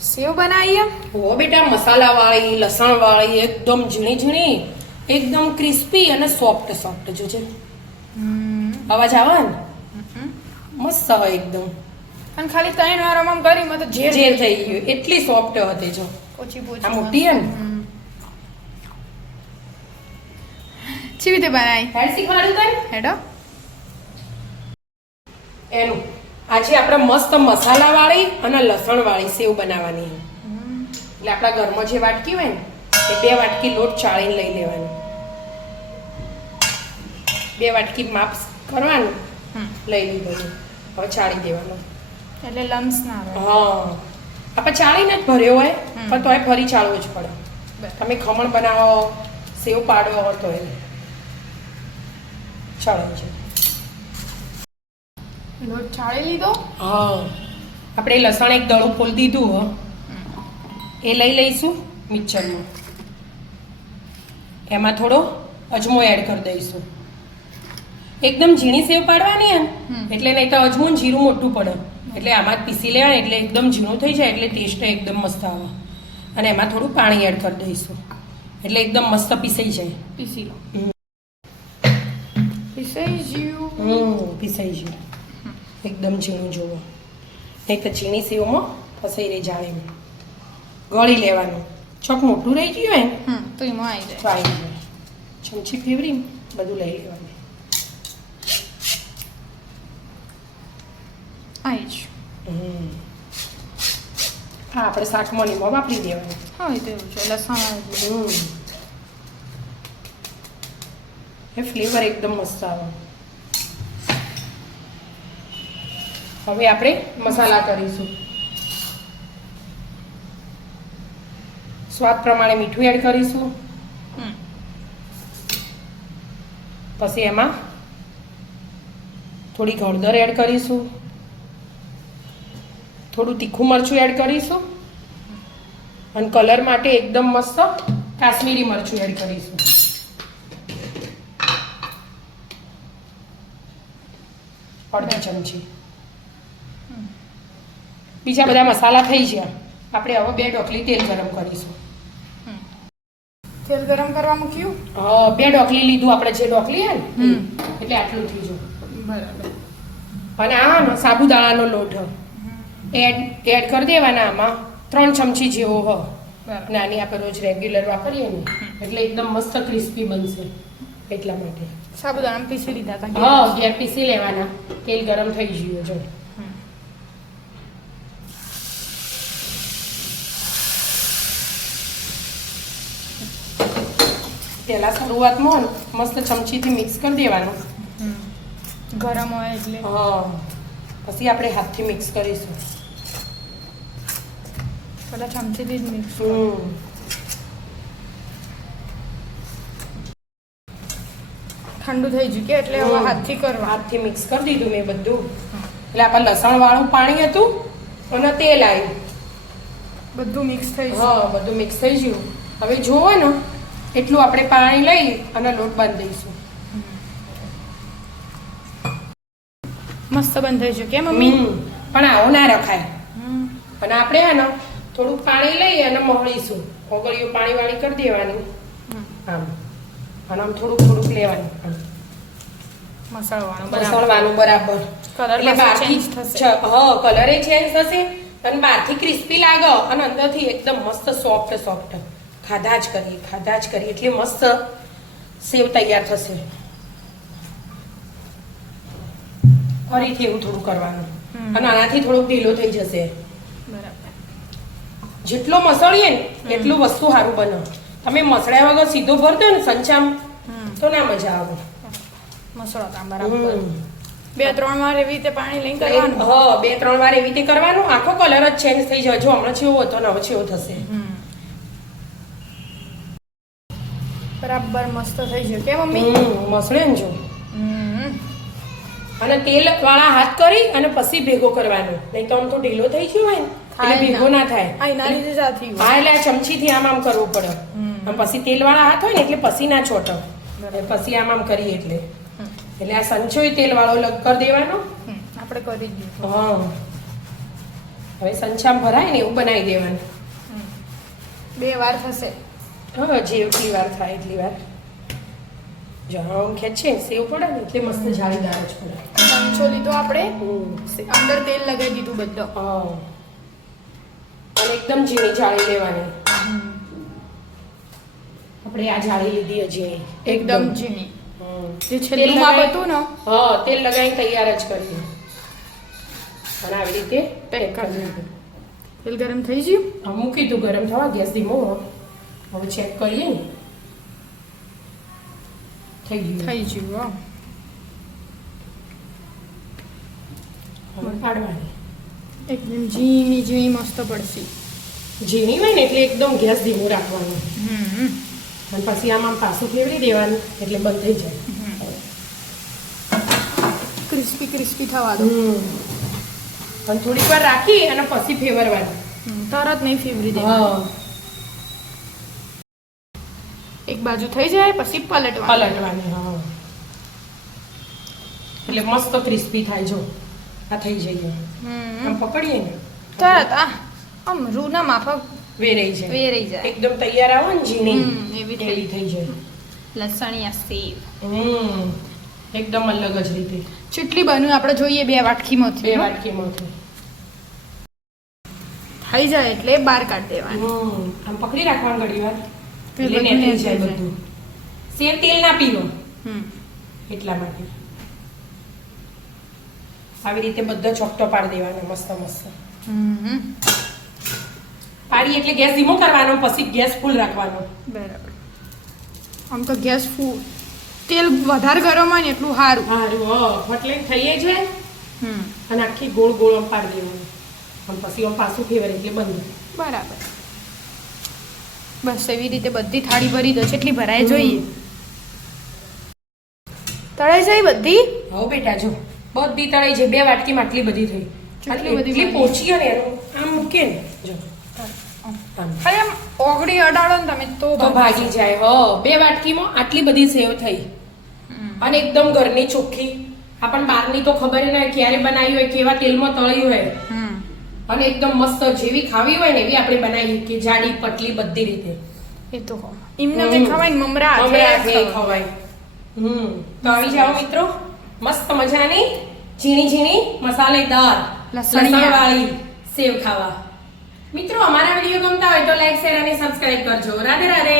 સેવ બનાવીએ ઓ બેટા મસાલા વાળી લસણ વાળી એકદમ ઝીણી ઝીણી એકદમ ક્રિસ્પી અને સોફ્ટ સોફ્ટ જોજે અવાજ આવે ને મસ્ત હોય એકદમ અને ખાલી 3 વાર આમ કરી મત ઝેર થઈ ગયું એટલી સોફ્ટ હતી જો પોચી આ મોટી હે ને ચી રીતે બનાવી હેડ શીખવાડ્યું તને હેડો એનું આજે આપણે મસ્ત મસાલા વાળી અને લસણ વાળી સેવ બનાવવાની એટલે આપણા ઘરમાં જે વાટકી હોય ને એ 2 વાટકી લોટ ચાળીને લઈ લેવાનો 2 વાટકી માપ કરવાનું લઈ લીધું હવે ચાળી દેવાનું એટલે લમ્સ ના આવે હા આપણે ચાળીને જ ભર્યો હોય પણ તોય ફરી ચાળવું જ પડે તમે ખમણ બનાવો સેવ પાડો તો એ ચાળે છે લોટ ચાળી લીધો હા આપણે લસણ એક દળું ફોલી દીધું હો એ લઈ લઈશું મિક્સરમાં એમાં થોડો અજમો એડ કરી દઈશું એકદમ ઝીણી સેવ પાડવાની એમ એટલે નહીં તો અજમો ને જીરું મોટું પડે એટલે આમાં જ પીસી લેવાનું એટલે એકદમ ઝીણું થઈ જાય એટલે ટેસ્ટ એકદમ મસ્ત આવે અને એમાં થોડું પાણી એડ કરી દઈશું એટલે એકદમ મસ્ત પીસાઈ જાય પીસી લો પીસાઈ ગયું પીસાઈ જાય એકદમ ઝીણું જોવો નહીં તો ઝીણી સેવમાં ફસાઈ રહી જાણે ગળી લેવાનું ચોક મોટું રહી ગયું હોય ને તો એમાં આવી તો આવી જાય ચમચી ફેવરી બધું લઈ લેવાનું આવી જ હા આપણે શાકમાં લીંબુ વાપરી દેવાનું હા એ તો એવું છે લસણ એ ફ્લેવર એકદમ મસ્ત આવે હવે આપણે મસાલા કરીશું સ્વાદ પ્રમાણે મીઠું એડ કરીશું પછી એમાં થોડી હળદર એડ કરીશું થોડું તીખું મરચું એડ કરીશું અને કલર માટે એકદમ મસ્ત કાશ્મીરી મરચું એડ કરીશું અડધી ચમચી બીજા બધા મસાલા થઈ ગયા આપણે હવે 2 ઢોકળી તેલ ગરમ કરીશું તેલ ગરમ કરવા મૂક્યું હા 2 ઢોકળી લીધું આપણે જે ઢોકળી હે ને એટલે આટલું થઈ ગયું બરાબર અને આ સાબુદાણાનો લોટ એડ કરી દેવાના આમાં 3 ચમચી જેવો હ નાની આપણે રોજ રેગ્યુલર વાપરીએ ને એટલે એકદમ મસ્ત ક્રિસ્પી બનશે એટલા માટે સાબુદાણા પીસી લીધા હતા હા ઘેર પીસી લેવાના તેલ ગરમ થઈ ગયું જો પહેલા શરૂઆતમાં મસ્ત ચમચીથી મિક્સ કરી દેવાનું ગરમ હોય એટલે હા પછી આપણે હાથથી મિક્સ કરીશું પેલા ચમચીથી જ મિક્સ ઠંડુ થઈ ગયું કે એટલે હવે હાથથી કરવા હાથથી મિક્સ કરી દીધું મેં બધું એટલે આપણે લસણ વાળું પાણી હતું અને તેલ આવ્યું બધું મિક્સ થઈ ગયું હા બધું મિક્સ થઈ ગયું હવે જોવો ને એટલું આપણે પાણી લઈ અને લોટ બાંધી દઈશું મસ્ત બંધ થઈ ગયું કે મમ્મી પણ આવો ના રખાય અને આપણે હે ને થોડુંક પાણી લઈ અને મોળીશું ઓગળીઓ પાણી વાળી કરી દેવાની આમ અને આમ થોડુંક લેવાનું મસાળવાનું બરાબર એટલે બહારથી હા કલર એ ચેન્જ થશે અને બહારથી ક્રિસ્પી લાગે અને અંદરથી એકદમ મસ્ત સોફ્ટ ખાધા જ કરીએ એટલે મસ્ત સેવ તૈયાર થશે ફરીથી એવું થોડું કરવાનું અને આનાથી થોડુંક ઢીલો થઈ જશે જેટલો મસળીએ ને એટલું વસ્તુ સારું બને તમે મસળ્યા વગર સીધો ભર દો ને સંચામ તો ના મજા આવે મસળો બરાબર 2-3 વાર એવી રીતે પાણી લઈને કરવાનું હા 2-3 વાર એવી રીતે કરવાનું આખો કલર જ ચેન્જ થઈ જાય જો હમણાં જેવો હતો ને હવે જેવો થશે બરાબર મસ્ત થઈ ગયું કે મમ્મી મસળે ને જો અને તેલ વાળા હાથ કરી અને પછી ભેગો કરવાનો નહીં તો આમ તો ઢીલો થઈ ગયો હોય ને એટલે ભેગો ના થાય એના લીધે જાથી હા એટલે આ ચમચીથી આમ કરવું પડે આમ પછી તેલ વાળા હાથ હોય ને એટલે પછી ના ચોટે પછી આમ કરીએ એટલે આ સંચોય તેલ વાળો લગ કરી દેવાનો આપણે કરી દઈએ હા હવે સંચામ ભરાય ને એવું બનાવી દેવાનું. 2 વાર થશે. હા, જેટલી વાર થાય એટલી વાર. જો આમ ખેંચે સેવ પડે ને એટલે મસ્ત જાળીદાર જ પડે. ચમચો લીધો આપણે, અંદર તેલ લગાવી દીધું બધો. હા, અને એકદમ ઝીણી જાળી લેવાની. આપણે આ જાળી લીધી હજી એકદમ ઝીણી. જે તેલ છેલ્લું માપ લગાવી- હતું ને હા, તેલ લગાવી તૈયાર જ કરીએ અને આવી રીતે પેક કરી દીધું. તેલ ગરમ થઈ ગયું. હા, મૂકી દઉં ગરમ થવા, ગેસ ધીમો. હવે ચેક કરીએ ને. થઈ ગયું. થઈ ગયું. વાહ. હવે પાડવાની. એકદમ ઝીણી ઝીણી મસ્ત પડશે. ઝીણી હોય ને એટલે એકદમ ગેસ ધીમો રાખવાનો. અને પછી આમ પાછું ફેરવી દેવાનું એટલે બંધ થઈ જાય. ક્રિસ્પી ક્રિસ્પી થવા દો. અને થોડીક વાર રાખી અને પછી ફેરવવાનું. તરત નહીં ફેવરી દે. હા, એક બાજુ થઈ જાય પછી પલટવાનું. પલટવાની. હા, એટલે મસ્ત ક્રિસ્પી થાય. જો આ થઈ જાય. આમ પકડીએ ને તરત આમ રૂના માફક વેરાઈ જાય. વેરાઈ જાય. એકદમ તૈયાર આવે ને ઝીણી એવી એવી થઈ જાય. લસણિયા સેવ એકદમ અલગ જ રીતે. ચીટલી બન્યું આપણે જોઈએ 2 વાટકીમાંથી. 2 વાટકીમાંથી થઈ જાય એટલે બહાર કાઢી દેવાનું. આમ પકડી રાખવાનું ઘડી વાર એટલે એટલે બધું નેથી નેથી જાય જાય. બધું. સેવ તેલ ના પીવો એટલા માટે આવી રીતે બધો ચોકટો પાડી દેવાનો મસ્ત મસ્ત. પાડી એટલે ગેસ ધીમો કરવાનો, પછી ગેસ ફૂલ રાખવાનો. બરાબર. આમ તો ગેસ ફૂલ તેલ વધારે ગરમ હોય ને એટલું સારું. સારું. એટલે થઈ જાય અને આખી ગોળ ગોળ આમ પાડી દેવાનું. અને પછી આમ પાછું ફેવર એટલે બંધ. બરાબર. બસ એવી રીતે બધી થાળી ભરી દો. કેટલી ભરાય જોઈએ. તળાઈ જાય બધી. હવે બેટા જો બધી તળાઈ છે. 2 વાટકીમાં આટલી બધી થઈ. કેટલી બધી એટલી બની? પોચી ને એનું આમ મૂકે ને જો આમ ખાલી આમ ઓગળી અડાડો ને તમે તો તો ભાગી જાય. 2 વાટકીમાં આટલી બધી સેવ થઈ. અને એકદમ ઘરની ચોખ્ખી. આપણને બહારની તો ખબર ન હોય ક્યારે બનાવી હોય, કેવા તેલમાં તળી હોય. અને એકદમ મસ્ત જેવી ખાવી હોય ને એવી આપણે બનાવી કે જાડી પતલી બધી રીતે. એ તો એમને મેં ખવાય ને મમરા હાથે ખવાય. તો આવી જાઓ મિત્રો, મસ્ત મજાની ઝીણી ઝીણી મસાલેદાર લસણવાળી સેવ ખાવા. મિત્રો અમારા વિડીયો ગમતા હોય તો લાઈક શેર અને સબસ્ક્રાઇબ કરજો. રાધે રાધે.